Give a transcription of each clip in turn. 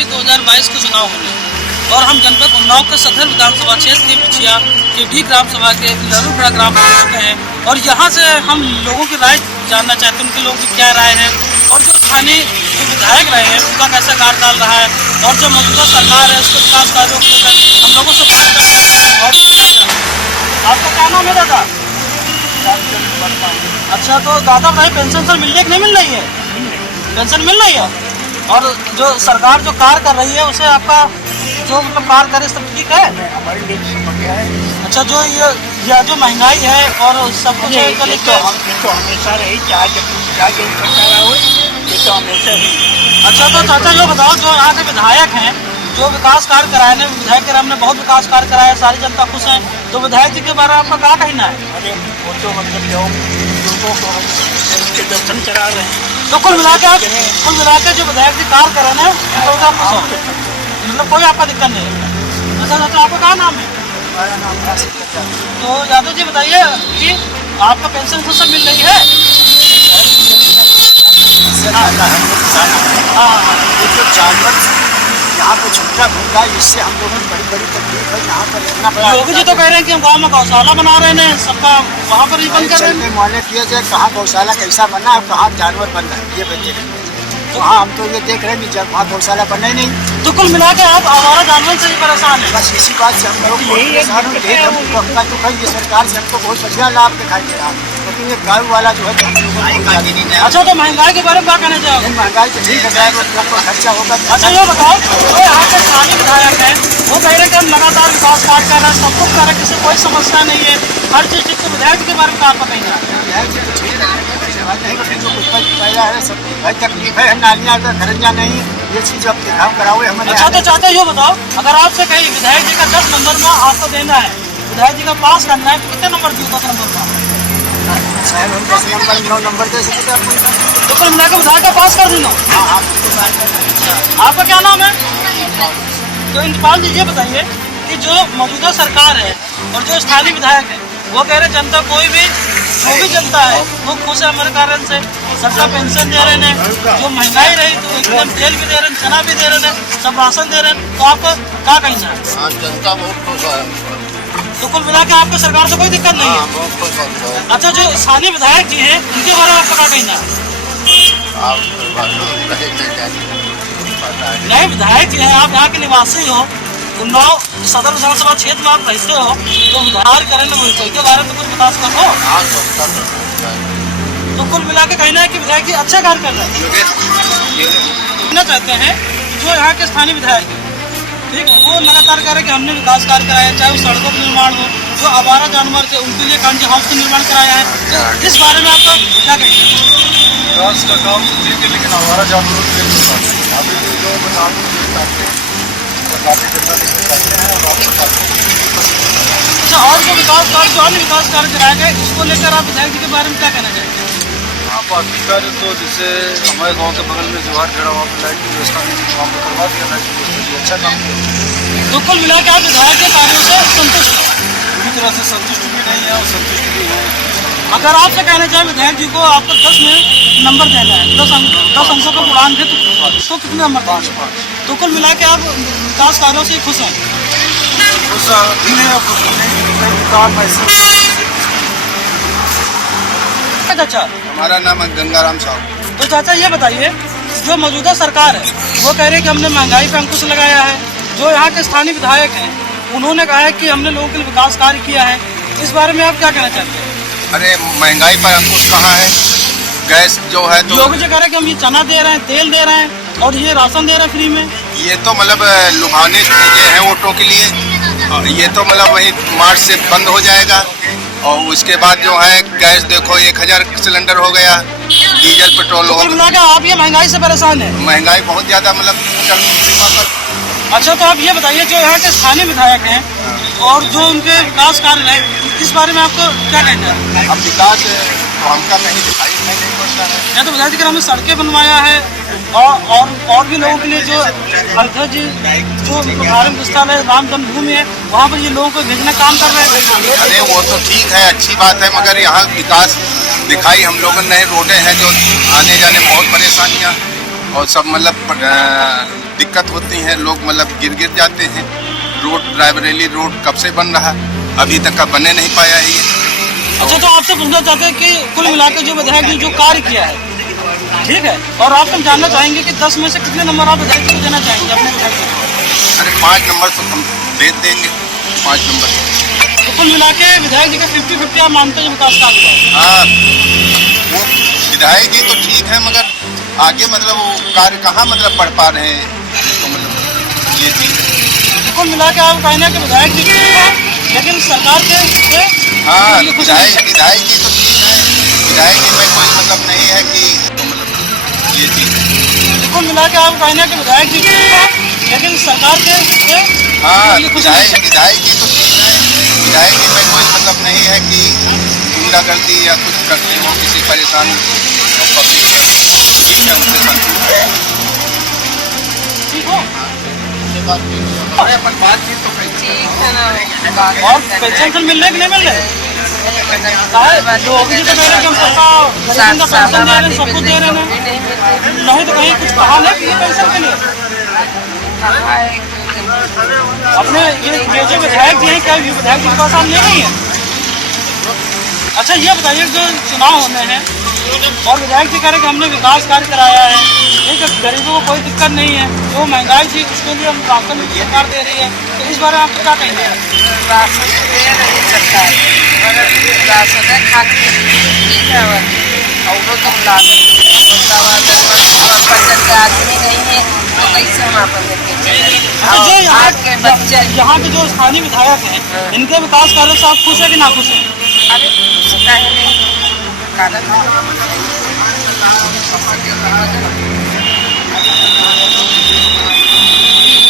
अभी 2022 के चुनाव होने और हम जनपद उन्नाव के सदर विधानसभा क्षेत्र के पिछिया के डी ग्राम सभा के लरूखड़ा ग्राम पहुँच चुके हैं और यहाँ से हम लोगों की राय जानना चाहते हैं, उनके लोगों की क्या राय है और जो स्थानीय जो विधायक रहे हैं उनका कैसा कार्यकाल रहा है और जो मौजूदा सरकार है उसके विकास कार्यों को लेकर हम लोगों से बात करते हैं। और आपका क्या नाम है दादा? अच्छा, तो दादा भाई पेंशन सर मिल रही है कि नहीं मिल रही है? पेंशन मिल रही है और जो सरकार जो कार्य कर रही है उसे आपका जो मतलब कार्य करे सब ठीक है? अच्छा, जो ये जो महंगाई है और सब कुछ है तो हमेशा रही, ये तो हमेशा ही। अच्छा, तो चाचा जो बताओ, जो यहाँ के विधायक हैं जो विकास कार्य कराए ने, विधायक के हमने बहुत विकास कार्य कराया, सारी जनता खुश है, तो विधायक जी के बारे में आपका क्या कहना है? अरे वो तो मतलब लोगों को उनके दर्शन करा रहे हैं, तो कुल मिला के जो विधायक जी कार्य करे ना तो उसका खुश हो, मतलब कोई आपका दिक्कत नहीं है। अच्छा चाचा, आपका क्या नाम है? हमारा नाम तो यादव जी बताइए कि आपका पेंशन तो सब मिल रही है? ये जो जानवर यहाँ पे छुट्टा घूम रहा है, इससे हम लोगों को बड़ी तकलीफ है। यहाँ पर इतना बड़ा योगी जी तो कह रहे हैं कि हम गाँव में गौशाला बना रहे हैं, सबका वहाँ पर ही बंद कर रहे हैं। मान्य किया जाए कहाँ गौशाला कैसा बना है, कहाँ जानवर बन रहा है, ये बच्चे तो हाँ हम तो ये देख रहे हैं कि जब वहाँ गौशाला बना ही नहीं। तो कुल मिला के आप आवारा जानवर से ही परेशान है? बस इसी बात से हम लोग अपना दुख है, ये सरकार से हमको बहुत बढ़िया लाभ दिखाई दे रहा है, लेकिन ये गाँव वाला जो है। अच्छा, तो महंगाई के बारे में क्या कहना चाहोगे? महंगाई तो ठीक है, खर्चा होगा। अच्छा ये बताओ, तो यहाँ के स्थानीय विधायक हैं वो कह रहे हैं कि हम लगातार विकास कार्य कर रहे हैं, सब कुछ कर रहे हैं, किसी कोई समस्या नहीं है, हर चीज़ ठीक। तो विधायक के बारे में क्या कहना है? पहला है सब भाई तकलीफ है, नालियाँ खरंजा नहीं, ये चीज़ अब दिखाओ कराओ हमारे। अच्छा, तो चाचा ये बताओ, अगर आपसे कहीं विधायक जी का 10 नंबर में आपको देना है, विधायक जी का पास करना है, तो कितने नंबर दिए? 10 नंबर का 10 नंबर 9 नंबर दे सकते हैं। तो कुल मिला के विधायक का पास कर देना। हाँ, आपका क्या नाम है? तो इंतपाल जी ये बताइए कि जो मौजूदा सरकार है और जो स्थानीय विधायक है वो कह रहे जनता कोई भी जो भी जनता है वो खुश है हमारे कारण से, सबका पेंशन दे रहे हैं, जो महंगाई रही तो एकदम तेल भी दे रहे हैं, चना भी दे रहे हैं, सब राशन दे रहे हैं, तो आपको क्या कहना है? जनता बहुत खुश है, तो कुल मिला के आपको सरकार से कोई दिक्कत नहीं है? अच्छा, जो स्थानीय विधायक जी हैं उनके बारे में आपका क्या कहना है? नहीं, विधायक जी हैं, आप यहाँ के निवासी हो, उन्नाव सदर विधानसभा क्षेत्र में आप रहते हो, तो विधार करेंगे उनके बारे में कुछ बता सकते हो? तो कुल मिला के कहना है कि विधायक जी अच्छा कार्य कर रहे हैं। कहना चाहते हैं जो यहाँ के स्थानीय विधायक हैं, ठीक है, वो लगातार कह रहे हैं कि हमने विकास कार्य कराया, चाहे वो सड़कों का निर्माण हो, जो आवारा जानवर थे उनके लिए कांजी हाउस का निर्माण कराया है, तो इस बारे में आपका क्या कहना है? विकास का काम ठीक है, लेकिन हमारा जानवरों के लिए अभी जो अच्छा, और जो विकास कार्य जो अन्य विकास कार्य कराए गए उसको लेकर आप विधायक जी के बारे में क्या कहना चाहेंगे? हाँ, बाकी कार्य तो जैसे हमारे गांव के बगल में जवाहर खेड़ा वहाँ पर लाइट की व्यवस्था नहीं थी, वहाँ पर करवा दिया लाइट की व्यवस्था, अच्छा काम किया। तो कुल मिला के आप विधायक के कार्यों से संतुष्ट हैं? पूरी तरह से संतुष्ट भी नहीं है और संतुष्ट भी है। अगर आपसे कहना चाहें विधायक जी को आपको 10 में नंबर देना है, 10 अंकों का पूर्णांक है, तो कितने नंबर? 5। तो कुल मिला के आप विकास कार्यों से खुश हैं? चाचा, हमारा नाम है गंगाराम साहब। तो चाचा ये बताइए, जो मौजूदा सरकार है वो कह रहे हैं कि हमने महंगाई पर अंकुश लगाया है, जो यहाँ के स्थानीय विधायक हैं उन्होंने कहा है कि हमने लोगों के लिए विकास कार्य किया है, इस बारे में आप क्या कहना चाहते हैं? अरे महंगाई पर अंकुश कहाँ है, गैस जो है तो योगी जी कह रहे हैं कि हम ये चना दे रहे हैं, तेल दे रहे हैं और ये राशन दे रहे हैं फ्री में। ये तो मतलब लुभाने चीजें हैं वोटों के लिए, ये तो मतलब वही मार्च से बंद हो जाएगा और उसके बाद जो है गैस देखो 1000 सिलेंडर हो गया, डीजल पेट्रोल हो गया। आप ये महंगाई से परेशान है? महंगाई बहुत ज्यादा मतलब सीमा पर। अच्छा, तो आप ये बताइए जो यहाँ के स्थानीय विधायक हैं और जो उनके विकास कार्य हैं इस बारे में आपको क्या कहना है? अब विकास तो हमका कहीं दिखाई नहीं पड़ता है। या तो विधायक जी हमने सड़कें बनवाया है और भी लोगों के लिए जो अयोध्या जी जो धार्मिक स्थल है, राम जन्मभूमि है, वहाँ पर ये लोगों को भेजना काम कर रहे हैं। अरे वो तो ठीक है, अच्छी बात है, मगर यहाँ विकास दिखाई हम लोगों ने, रोडें हैं जो आने जाने बहुत परेशानियाँ, और सब मतलब दिक्कत होती है, लोग मतलब गिर जाते हैं। रोड रायबरेली रोड कब से बन रहा, अभी तक का बने नहीं पाया है ये। अच्छा, तो आपसे पूछना चाहते हैं कि कुल मिलाकर जो विधायक ने जो कार्य किया है, ठीक है, और आप हम जानना चाहेंगे कि 10 में से कितने नंबर आप विधायक को देना चाहेंगे अपने विधायक को? अरे 5 नंबर तो हम दे देंगे, 5 नंबर। तो कुल मिला के विधायक जी का 50-50 आप मानते हैं विकास कार्य हुआ? हाँ, वो विधायक जी तो ठीक है, मगर आगे मतलब वो कार्य कहाँ मतलब बढ़ पा रहे हैं, तो मतलब ये चीज़ है। तो कुल मिला के आप कहना कि विधायक जी ठीक है, लेकिन सरकार के हाँ, विधायक जी तो ठीक है, विधायक जी में कोई मतलब नहीं है कि, तो मतलब ये चीज़ है। तो कुल मिला के आप कहना कि विधायक जी ठीक है, लेकिन सरकार के हाँ, विधायक जी तो ठीक है, विधायक जी में कोई मतलब नहीं है कि गुंडागर्दी या कुछ करते हो किसी परेशान पब्लिक को, ठीक है, उनसे संतुष्ट है। ठीक हो अरे अपन बातचीत तो और पेंशन मिल रहे कि नहीं मिल रहे? जो अभी जी तो कह रहे हैं कि हम सबका पेंशन दे रहे हैं, सब कुछ दे रहे हैं, नहीं तो कहीं कुछ कहा नहीं कि पेंशन के लिए अपने ये जो विधायक जी हैं, क्या ये विधायक जी के पास सामने नहीं है? अच्छा, ये बताइए, जो चुनाव होने हैं और विधायक जी कह रहे हैं कि हमने विकास कार्य कराया है, ठीक है, गरीबों को कोई दिक्कत नहीं है, जो महंगाई थी उसके लिए हम राशन सरकार दे रही है, तो इस बारे में आपको क्या कहेंगे? राशन दे रही सरकार, मगर राशन है खाते ठीक है, और वो तो आदमी नहीं है तो कैसे हम अपन जो यहाँ के जो स्थानीय विधायक हैं, इनके विकास कार्यों से आप खुश है कि ना खुश है? अरे सुना है नहीं कारण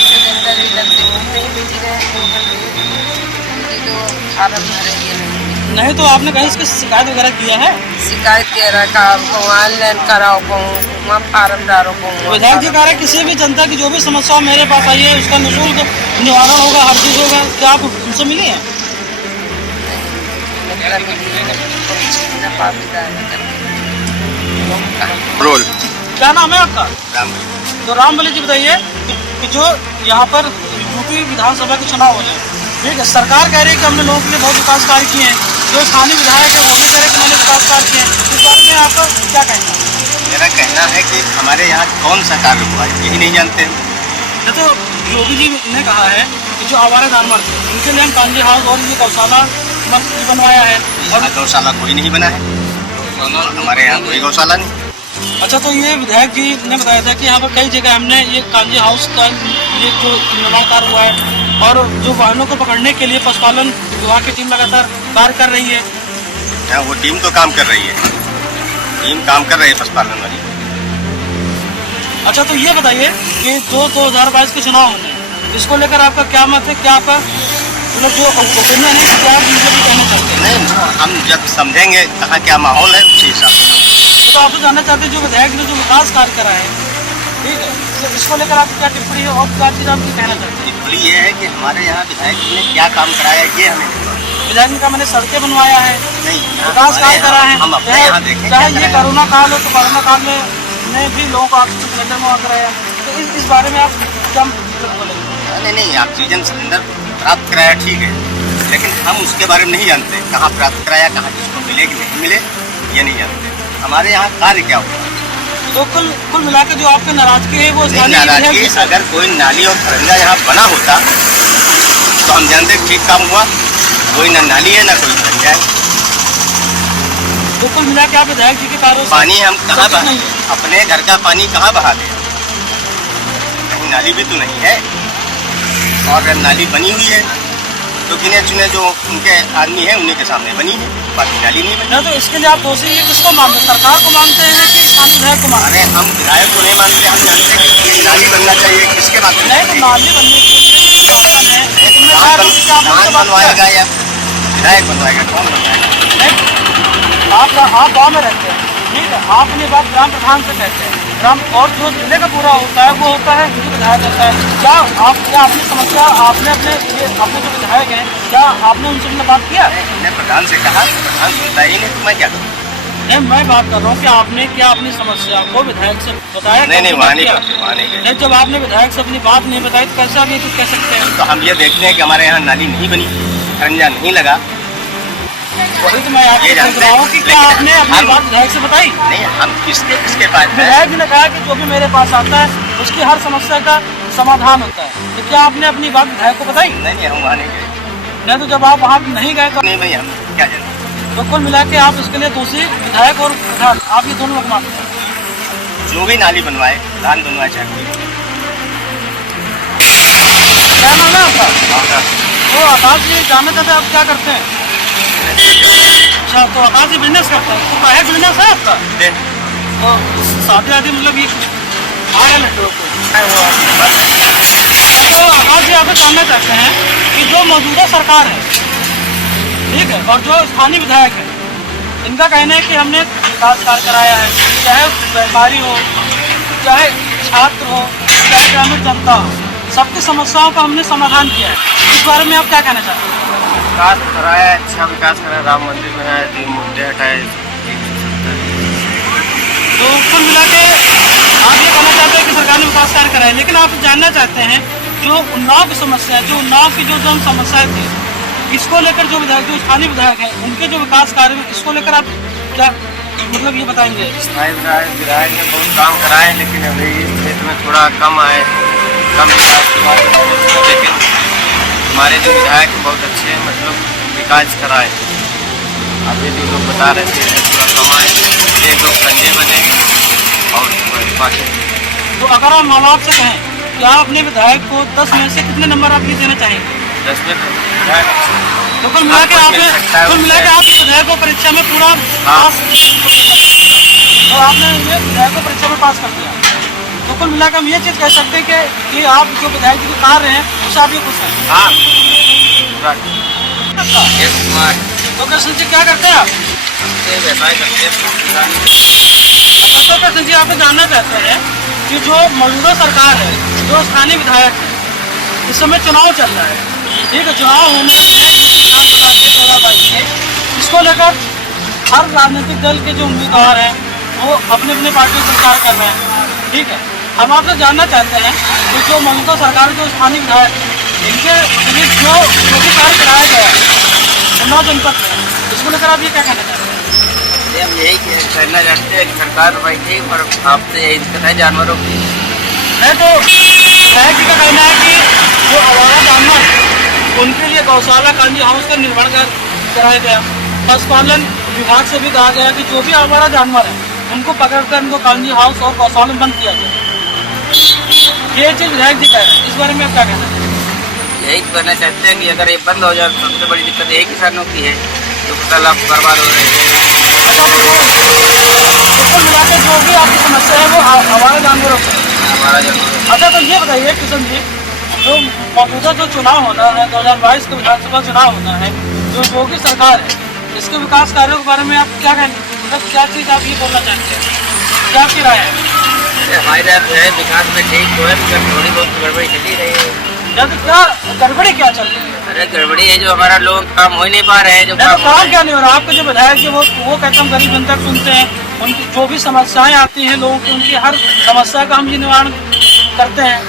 सिलेंडर ही लगते नहीं मिल रहे, जो फार्म भरेंगे नहीं तो आपने कहीं इसकी शिकायत वगैरह किया है? शिकायत दे रखा को ऑनलाइन कराओ को वहाँ फार्म डालो को। विधायक जी कह रहे किसी भी जनता की जो भी समस्या हो मेरे पास आई है, उसका निःशुल्क निवारण होगा, हर चीज़ होगा। क्या आप उनसे मिली हैं? रोल क्या नाम है आपका? राम। तो रामबली जी बताइए कि जो यहाँ पर यूपी विधानसभा के चुनाव हो रहे हैं, ठीक है, सरकार कह रही है कि हमने लोगों के लिए बहुत विकास कार्य किए हैं, जो स्थानीय विधायक है वो भी कह रहे हैं कि मैंने विकास कार्य किए हैं, इस बारे में आपका क्या कहना है? मेरा कहना है कि हमारे यहाँ कौन सा कार्य हुआ है यही नहीं जानते हैं। तो योगी जी ने कहा है कि जो आवारा जानवर थे उनके लिए हम कांजी हाउस और ये गौशाला बनवाया है, और गौशाला कोई नहीं बना है, हमारे यहाँ कोई गौशाला नहीं। अच्छा, तो ये विधायक जी ने बताया था कि यहाँ पर कई जगह हमने ये कांजी हाउस का ये जो निर्माण कार्य हुआ है, और जो वाहनों को पकड़ने के लिए पशुपालन विभाग की टीम लगातार कार्य कर रही है। यहाँ वो टीम तो काम कर रही है, टीम काम कर रही है पशुपालन वाली। अच्छा, तो ये बताइए कि जो 2022 के चुनाव होने हैं, इसको लेकर आपका क्या मत है? क्या आपका मतलब जो ओपिनियन है, क्या आप मुझे भी कहना चाहते हैं? नहीं, हम जब समझेंगे कहाँ क्या माहौल है उसी हिसाब से। तो आपसे जानना चाहते हैं जो विधायक ने जो विकास कार्य करा है, ठीक है, तो इसको लेकर आपकी क्या टिप्पणी है और क्या चीज़ आप कहना चाहते हैं? टिप्पणी ये है कि हमारे यहाँ विधायक ने क्या काम कराया ये हमें नहीं पता। विधायक ने कहा मैंने सड़कें बनवाया है, नहीं, विकास कार्य करा है, हम अपने यहाँ देखें चाहे ये कोरोना काल हो तो कोरोना काल में भी लोगों को ऑक्सीजन सिलेंडर मुहैया कराया, तो इस बारे में आप क्या बोलेंगे? नहीं, ऑक्सीजन सिलेंडर प्राप्त कराया ठीक है, लेकिन हम उसके बारे में नहीं जानते कहाँ प्राप्त कराया, कहाँ जिसको मिले कि नहीं मिले ये नहीं जानते। हमारे यहाँ कार्य क्या हुआ, तो कुल मिलाकर जो आपकी नाराजगी है वो नाराजगी, अगर कोई नाली और खरंजा यहाँ बना होता तो हम जानते ठीक काम हुआ, कोई ना नाली है ना कोई खरंजा है। तो कुल मिला के आप विधायक जी के कार्यों से पानी हम कहाँ बहा, अपने घर का पानी कहाँ बहा दें, कहीं नाली भी तो नहीं है, और अगर नाली बनी हुई है तो गिने चुने जो उनके आदमी हैं उन्हीं के सामने बनी है, बाकी नाली नहीं बनी। तो इसके लिए आप दोषी ये किसको मानते हैं, सरकार को मानते हैं कि स्थानीय विधायक को मानते हैं? हम विधायक को नहीं मानते, हम जानते हैं कि नाली बनना चाहिए, किसके माध्यम से? नहीं, तो नाली बनने के लिए शासन है, कौन बनवाएगा या विधायक बनवाएगा, कौन बनवाएगा? आप गाँव में रहते हैं, ठीक है, आप अपनी बात ग्राम प्रधान से कहते हैं, ग्राम और जो जिले का पूरा होता है वो होता है जो विधायक होता है। क्या अपनी समस्या आपने अपने जो विधायक हैं क्या आपने उनसे बात किया? मैंने प्रधान से कहा, प्रधान सुनता ही नहीं तो मैं क्या करूँ? नहीं, मैं बात कर रहा हूँ कि आपने क्या अपनी समस्या को विधायक से बताया? नहीं वहाँ नहीं किया? करते, वहाँ नहीं गए। नहीं, जब आपने विधायक से अपनी बात नहीं बताई तो कैसे आप ये कुछ कह सकते हैं? तो हम ये देखते हैं कि हमारे यहाँ नाली नहीं बनी, खरंजा नहीं लगा। वही तो मैं आपसे ये पूछ जानते रहा हैं, हूँ कि क्या लेकिन आपने अपनी हम- बात विधायक से बताई? नहीं, हम किसके पास है? विधायक जी ने कहा कि जो भी मेरे पास आता है उसकी हर समस्या का समाधान होता है। तो क्या आपने अपनी बात विधायक को बताई? नहीं, हम वहाँ नहीं गए। नहीं, तो जब आप वहाँ नहीं गए तो नहीं भाई, हम क्या जाने। तो कुल मिला के आप इसके लिए दोषी विधायक और प्रधान आप ये दोनों लोग मानते हैं? जो भी नाली बनवाए, प्रधान बनवाए, चाहे कोई बनवाए। क्या नाम है आपका? तो आकाश जी जानना चाहते हैं आप क्या करते हैं? अच्छा, तो आकाश जी बिजनेस करते हैं, तो क्या बिजनेस है आपका? तो शादी आदि मतलब ये आ रहे लड्डू को। तो आकाश जी आपसे जानना चाहते हैं कि जो मौजूदा सरकार है, ठीक है, और जो स्थानीय विधायक है, इनका कहना है कि हमने विकास कार्य कराया है, चाहे व्यापारी हो, चाहे छात्र हो, चाहे ग्रामीण जनता हो, सबकी समस्याओं का हमने समाधान किया है। इस बारे में आप क्या कहना चाहते हैं? विकास कराया, अच्छा विकास कराया, राम मंदिर बनाया, 3 मुद्दे हटाए। तो कुल मिला के आप ये कहना चाहते हैं कि सरकार ने विकास कार्य कराए, लेकिन आप जानना चाहते हैं जो उन्नाव की समस्या है, जो उन्नाव की जो जन समस्याएं थी, इसको लेकर जो विधायक, जो स्थानीय विधायक हैं, उनके जो विकास कार्य में इसको लेकर आप क्या मतलब ये बताएंगे? विधायक ने बहुत काम कराए, लेकिन अभी क्षेत्र में थोड़ा कम आए, कम विकास हुआ। लेकिन हमारे जो विधायक हैं बहुत अच्छे हैं, मतलब विकास कराए। अभी भी लोग बता रहे थे थोड़ा कम आए, 1-2 खंडे बने और बाकी। तो अगर आप माँ बाप से कहें कि आप अपने विधायक को 10 में से कितने नंबर आप ये देना चाहेंगे? 10 में विधायक अच्छे। तो कुल मिला के आपने विधायक को परीक्षा में पूरा पास, तो आपने ये विधायक को परीक्षा में पास कर दिया। तो कुल मिला के हम ये चीज़ कह सकते हैं कि आप जो विधायक जी के कार्य हैं उससे आप ये खुश हैं? हाँ, तो कृष्ण जी क्या करते हैं आप? व्यवसाय करते हैं। तो कृष्ण जी आपसे जानना चाहते हैं कि जो मौजूदा सरकार है, जो स्थानीय विधायक है, इस समय चुनाव चल रहा है, ठीक है, चुनाव होने विधानसभा के 2022 में, इसको लेकर हर राजनीतिक दल के जो उम्मीदवार हैं वो अपने अपने पार्टी को प्रचार कर रहे हैं, ठीक है। हम आपसे जानना चाहते हैं कि जो मौजूदा सरकार, जो स्थानीय विधायक, इनके लिए जो भी कार्य कराया गया है उन्नाव जनपद में, इसको लेकर आप ये क्या कहना चाहते हैं? हम यही कहना चाहते हैं कि सरकार बैठी पर आपसे यही दिक्कत है जानवरों की। है तो विधायक जी का कहना है कि जो आवारा जानवर उनके लिए गौशाला कांजी हाउस का निर्माण कराया गया। पशुपालन विभाग से भी कहा गया कि जो भी आवारा जानवर है उनको पकड़कर उनको कांजी हाउस और गौशाला में बंद किया गया। ये चीज विधायक जी कह रहे हैं, इस बारे में आप क्या कहना चाहते हैं? यही कहना चाहते हैं कि अगर ये बंद हो जाए तो सबसे बड़ी दिक्कत यही किसानों की है जो फसल अब बर्बाद हो रहे हैं। कुल मिला के जो भी आपकी समस्या है वो आवारा जानवरों की है। हमारा जब अच्छा, तो ये बताइए किशन जी, जो मौजूदा जो चुनाव होना है 2022 का विधानसभा चुनाव होना है, जो योगी सरकार है, इसके विकास कार्यों के बारे में आप क्या कहेंगे? मतलब क्या चीज़ आप ये बोलना चाहते हैं, क्या आपकी राय है? हमारी राय तो है विकास में ठीक तो है, मगर थोड़ी बहुत गड़बड़ी चली रही है। जब क्या गड़बड़ी क्या चल रही है? अरे गड़बड़ी है जो हमारा लोग काम हो ही नहीं पा रहे हैं। जो नहीं, तो काम क्या नहीं हो रहा? आपके जो विधायक है वो कहते हैं हम गरीब जनता को सुनते हैं, उनकी जो भी समस्याएं आती हैं लोगों की, उनकी हर समस्या का हम ये निवारण करते हैं।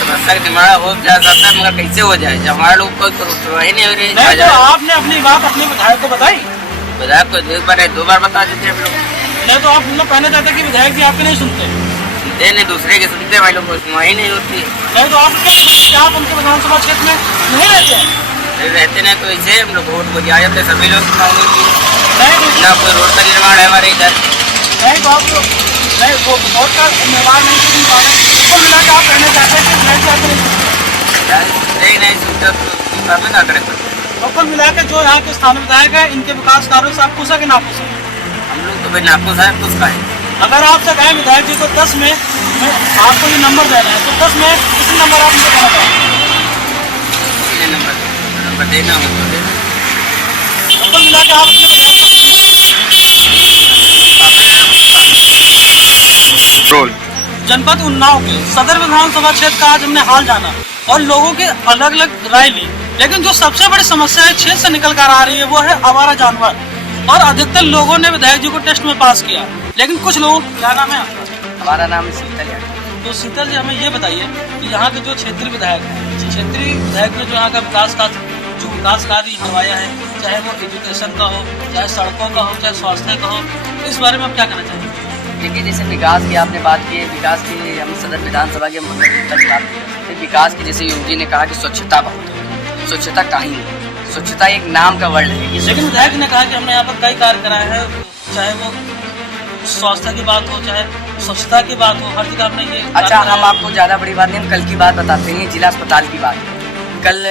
समस्या का निवारण हो जा सकता है, मगर कैसे हो जाए जब हमारे लोग कोई ही नहीं हो रही। नहीं, तो आपने अपनी बात अपने विधायक को बताई? विधायक को 2 बार बता देते हैं हम लोग। नहीं, तो आप मतलब कहना चाहते हैं कि विधायक जी आपके नहीं सुनते? सुनते नहीं, दूसरे के सुनते हैं, भाई लोग को सुनवाई नहीं होती है। नहीं, तो आप क्या आप उनके विधानसभा क्षेत्र में नहीं रहते हैं? रहते नहीं तो इसे हम लोग वोट को दिया जाते सभी लोग सुनाओगे की नहीं, तो ना कोई रोड का निर्माण है हमारे इधर। नहीं, तो आप नहीं, वो वोट का निर्माण नहीं सुन पा रहे, उसको मिला के आप कहना चाहते हैं कि विधायक जी आपके नहीं सुनते? नहीं सुनता तो काम ना करें। तो कुल मिला के जो यहाँ के स्थानीय विधायक है, इनके विकास कार्यों से आप खुश है कि नाखुश है? हम लोग तो भाई नाखुश है, खुश का है। अगर आपसे कहें विधायक जी को 10 में आपको ये नंबर देना है, तो 10 में कितने नंबर आप मुझे देना चाहेंगे? नंबर देना हो तो देना। तो कुल मिला के आप अपने रोल जनपद उन्नाव के सदर विधानसभा क्षेत्र का आज हमने हाल जाना और लोगों के अलग अलग राय ली, लेकिन जो सबसे बड़ी समस्या है क्षेत्र से निकल कर आ रही है वो है आवारा जानवर। और अधिकतर लोगों ने विधायक जी को टेस्ट में पास किया, लेकिन कुछ लोगों, क्या नाम है आपका? हमारा नाम शीतल है। तो शीतल जी, हमें ये बताइए कि यहाँ के जो क्षेत्रीय विधायक हैं, क्षेत्रीय विधायक ने जो यहाँ का विकास कार्य करवाया है, चाहे वो एजुकेशन का हो, चाहे सड़कों का हो, चाहे स्वास्थ्य का हो, इस बारे में आप क्या कहना चाहेंगे? देखिए, जैसे विकास की आपने बात की, विकास की हम सदर विधानसभा के बात करते, विकास की जैसे योगी ने कहा कि स्वच्छता बहुत है, स्वच्छता कहीं नहीं, स्वच्छता एक नाम का वर्ड है। लेकिन विधायक ने कहा कि हमने यहाँ पर कई कार्य कराए हैं, चाहे वो स्वास्थ्य की बात हो, चाहे स्वच्छता की बात हो, हर जगह हमने ये। अच्छा, हम आपको ज़्यादा बड़ी बात नहीं, हम कल की बात बताते हैं, जिला अस्पताल की बात। कल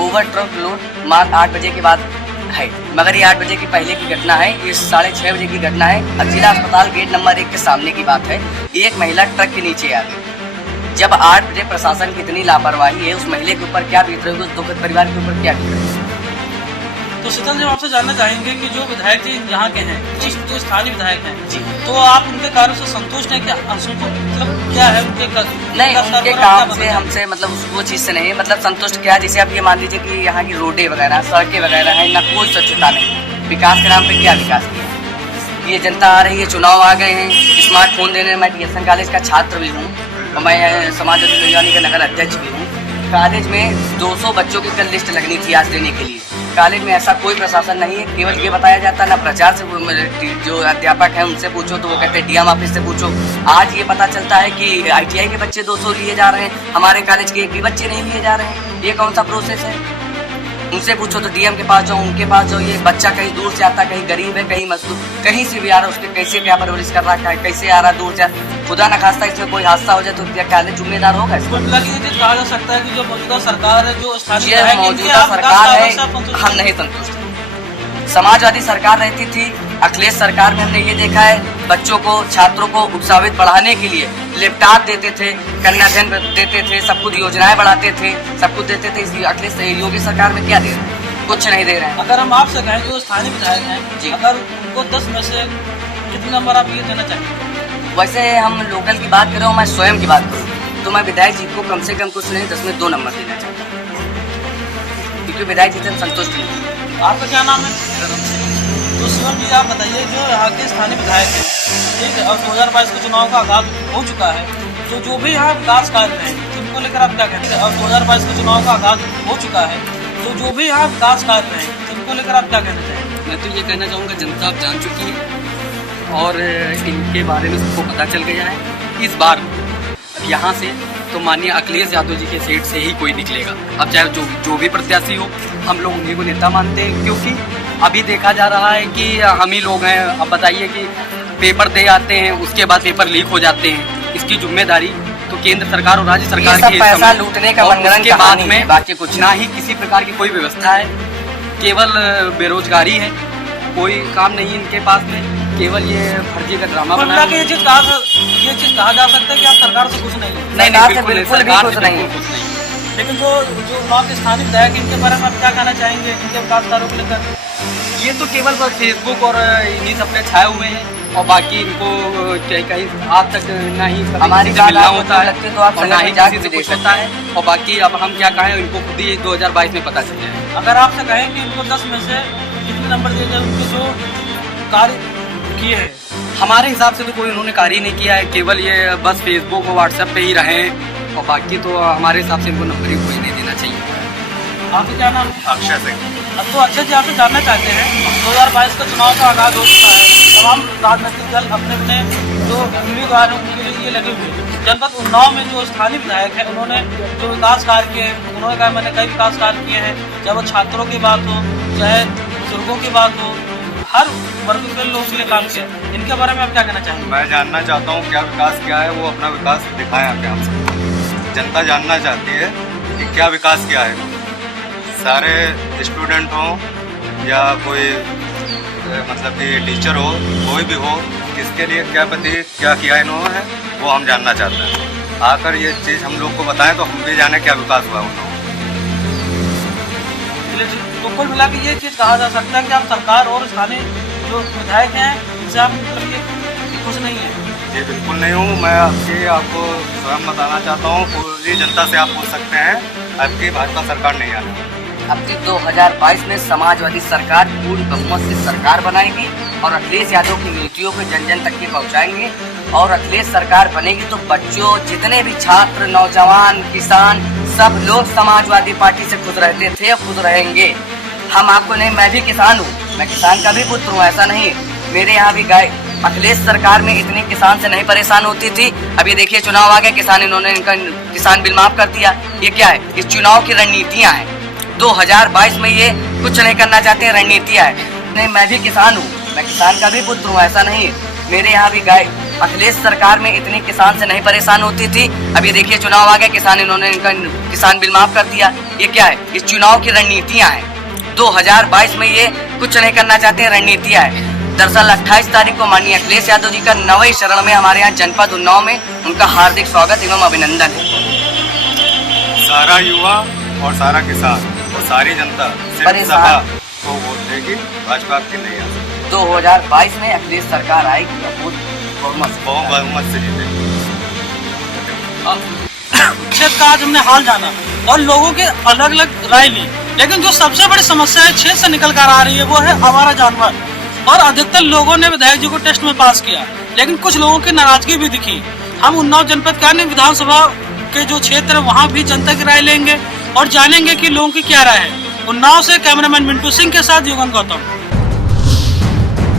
ओवर ट्रक लोड मार्च 8 बजे के बाद है, मगर ये 8 बजे की पहले की घटना है, ये 6:30 बजे की घटना है। अब जिला अस्पताल गेट नंबर 1 के सामने की बात है, एक महिला ट्रक के नीचे आ गई। जब 8 बजे प्रशासन की इतनी लापरवाही है, उस महिला के ऊपर क्या बीत रही है, उस दुखद परिवार के ऊपर क्या बीत रही है? तो शीतल जी, आपसे जानना चाहेंगे कि जो विधायक जी यहाँ के हैं, जो स्थानीय विधायक हैं जी, तो आप उनके कार्यों से संतुष्ट हैं क्या? मतलब क्या है उनके नहीं, उनके काम से हमसे मतलब वो चीज़ से नहीं, मतलब संतुष्ट क्या, जैसे आप ये मान लीजिए कि यहाँ की रोडें वगैरह, सड़कें वगैरह हैं, ना कोई स्वच्छता नहीं। विकास के नाम पे क्या विकास किया? ये जनता आ रही है, चुनाव आ गए हैं, स्मार्टफोन देने। मैं DSN कॉलेज का छात्र भी हूँ और मैं समाजवादी कल्याणी का नगर अध्यक्ष भी हूँ। कॉलेज में 200 बच्चों की कल लिस्ट लगनी थी आज देने के लिए। कॉलेज में ऐसा कोई प्रशासन नहीं है, केवल ये बताया जाता है ना प्रचार से, जो अध्यापक हैं उनसे पूछो तो वो कहते हैं DM ऑफिस से पूछो। आज ये पता चलता है कि ITI के बच्चे 200 लिए जा रहे हैं, हमारे कॉलेज के एक भी बच्चे नहीं लिए जा रहे हैं। ये कौन सा प्रोसेस है? उनसे पूछो तो DM के पास जाओ, उनके पास जाओ। ये बच्चा कहीं दूर से आता है, कहीं गरीब है, कहीं मजदूर, कहीं से भी आ रहा है, उसके कैसे क्या परवरिश कर रहा है, कैसे आ रहा है दूर से। खुदा न खास्ता इसमें कोई हादसा हो जाए तो क्या कॉलेज जिम्मेदार होगा? इसको कहा जा सकता है कि जो मौजूदा सरकार है, जो स्थानीय मौजूदा सरकार है, हम नहीं संतुष्ट। समाजवादी सरकार रहती थी, अखिलेश सरकार में हमने ये देखा है, बच्चों को, छात्रों को उत्साहित बढ़ाने के लिए लैपटॉप देते थे, कन्याधन देते थे, सब कुछ योजनाएं बढ़ाते थे, सब कुछ देते थे। इस अखिलेश योगी सरकार में क्या दे रहे हैं? कुछ नहीं दे रहे हैं। अगर हम आपसे कहें जो स्थानीय विधायक हैं जी, अगर उनको 10 में से कितने नंबर आप ये देना चाहेंगे? वैसे हम लोकल की बात करें और मैं स्वयं की बात करूँ तो मैं विधायक जी को कम से कम कुछ नहीं 10 में 2 नंबर देना चाहता हूँ, क्योंकि विधायक जी से हम संतुष्ट नहीं। आपका क्या नाम है? तो शिवम जी, आप बताइए, जो यहाँ के स्थानीय विधायक हैं, ठीक है, और 2022 के चुनाव का आगाज हो चुका है, तो जो भी यहाँ विकास कार्य हैं जिनको लेकर आप क्या कहते हैं? और 2022 के चुनाव का आगाज हो चुका है, तो जो भी यहाँ विकास कार्य हैं जिनको लेकर आप क्या कहना चाहेंगे? मैं तो ये कहना चाहूँगा, जनता अब जान चुकी है और इनके बारे में सबको पता चल गया है। इस बार यहाँ से तो माननीय अखिलेश यादव जी के सीट से ही कोई निकलेगा। अब चाहे जो भी प्रत्याशी हो, हम लोग उन्हीं को नेता मानते हैं, क्योंकि अभी देखा जा रहा है कि हम ही लोग हैं। अब बताइए कि पेपर दे आते हैं, उसके बाद पेपर लीक हो जाते हैं, इसकी जिम्मेदारी तो केंद्र सरकार और राज्य सरकार की। पैसा लूटने का मनगढ़ंत के बाद में बाकी कुछ ना ही किसी प्रकार की कोई व्यवस्था है, केवल बेरोजगारी है, कोई काम नहीं इनके पास में, केवल ये फर्जी का ड्रामा बना। ये चीज कहा जा सकता है कि आप सरकार से कुछ नहीं है। नहीं, बिल्कुल भी कुछ नहीं। लेकिन जो वहाँ के स्थानीय विधायक, इनके बारे में आप क्या कहना चाहेंगे, इनके विकास कार्यों को लेकर? ये तो केवल फेसबुक और इन्हीं सब पे छाए हुए हैं और बाकी इनको कहीं आज तक ना ही हमारी से मिलना होता है तो आप और ना ही किसी से कुछ होता है। और बाकी अब हम क्या कहें, इनको खुद ही 2022 में पता चल जाए। अगर आपसे कहें कि इनको 10 में से कितने नंबर दिए जाए उनके जो कार्य किए हैं? हमारे हिसाब से तो कोई उन्होंने कार्य नहीं किया है, केवल ये बस फेसबुक और व्हाट्सएप पे ही रहें, और बाकी तो हमारे हिसाब से इनको नंबर ही कोई नहीं देना चाहिए। आपका क्या नाम है? अक्षय सिंह। अब तो अक्षय जी, आपसे जानना चाहते हैं, 2022 का चुनाव का आगाज हो चुका है, तमाम राजनीतिक दल अपने अपने जो उम्मीदवार हैं उनके लिए लगे हुए हैं। जनपद उन्नाव में जो स्थानीय विधायक हैं, उन्होंने जो विकास कार्य किए हैं, उन्होंने कहा मैंने कई विकास कार्य किए हैं, चाहे वो छात्रों की बात हो, चाहे बुजुर्गों की बात हो, हर वर्ग के लोगों के लिए काम किया। इनके बारे में आप क्या कहना चाहेंगे? मैं जानना चाहता हूँ क्या विकास किया है, वो अपना विकास दिखाएं आके हमसे। जनता जानना चाहती है कि क्या विकास किया है। सारे स्टूडेंट हों या कोई मतलब कि टीचर हो, कोई भी हो, किसके लिए क्या किया इन्होंने, वो हम जानना चाहते हैं। आकर ये चीज़ हम लोग को बताएं तो हम भी जाने क्या विकास हुआ उन लोगों। तो कुल मिला के ये चीज़ कहा जा सकता है कि आप सरकार और स्थानीय जो विधायक हैं इनसे आप मतलब ये खुश नहीं है? जी बिल्कुल नहीं हूँ मैं। आपको स्वयं बताना चाहता हूँ, पूरी जनता से आप पूछ सकते हैं, आपकी भाजपा सरकार नहीं आने। अब की 2022 में समाजवादी सरकार पूर्ण बहुमत से सरकार बनाएगी और अखिलेश यादव की नीतियों को जन जन तक के पहुंचाएंगे। और अखिलेश सरकार बनेगी तो बच्चों, जितने भी छात्र, नौजवान, किसान, सब लोग समाजवादी पार्टी से खुश रहते थे, खुश रहेंगे। हम आपको नहीं, मैं भी किसान हूँ, मैं किसान का भी पुत्र हूँ, ऐसा नहीं। मेरे यहाँ भी गाय अखिलेश सरकार में इतनी किसान से नहीं परेशान होती थी। अब ये देखिए चुनाव आ गया, किसान, इन्होंने इनका किसान बिल माफ कर दिया। ये क्या है? इस चुनाव की रणनीतियाँ हैं। 2022 में ये कुछ नहीं करना चाहते हैं, रणनीतियाँ है। नहीं, मैं भी किसान हूँ, मैं किसान का भी पुत्र हूँ, ऐसा नहीं। मेरे यहाँ भी गाय अखिलेश सरकार में इतनी किसान से नहीं परेशान होती थी। अब ये देखिए चुनाव आ गया, किसान, इन्होंने इनका किसान बिल माफ कर दिया। ये क्या है? इस चुनाव की रणनीतियाँ हैं। 2022 में ये कुछ नहीं करना चाहते हैं, रणनीतियाँ है। दरअसल 28 तारीख को माननीय अखिलेश यादव जी का 9वें शरण में हमारे यहाँ जनपद उन्नाव में उनका हार्दिक स्वागत एवं अभिनंदन है। सारा युवा और सारा किसान और सारी जनता सिर्फ सपा को वोट देगी, भाजपा की नहीं आ सकती। 2022 में अखिलेश सरकार आएगी और बहुमत से जीतेगी। क्षेत्र का आज हमने हाल जाना और लोगों के अलग अलग राय ली, लेकिन जो सबसे बड़ी समस्या है क्षेत्र से निकल कर आ रही है वो है आवारा जानवर। और अधिकतर लोगों ने विधायक जी को टेस्ट में पास किया, लेकिन कुछ लोगों की नाराजगी भी दिखी। हम उन्नाव जनपद का विधानसभा के जो क्षेत्र है वहाँ भी जनता की राय लेंगे और जानेंगे कि लोगों की क्या राय है। उन्नाव से कैमरामैन मिंटू सिंह के साथ युगन गौतम।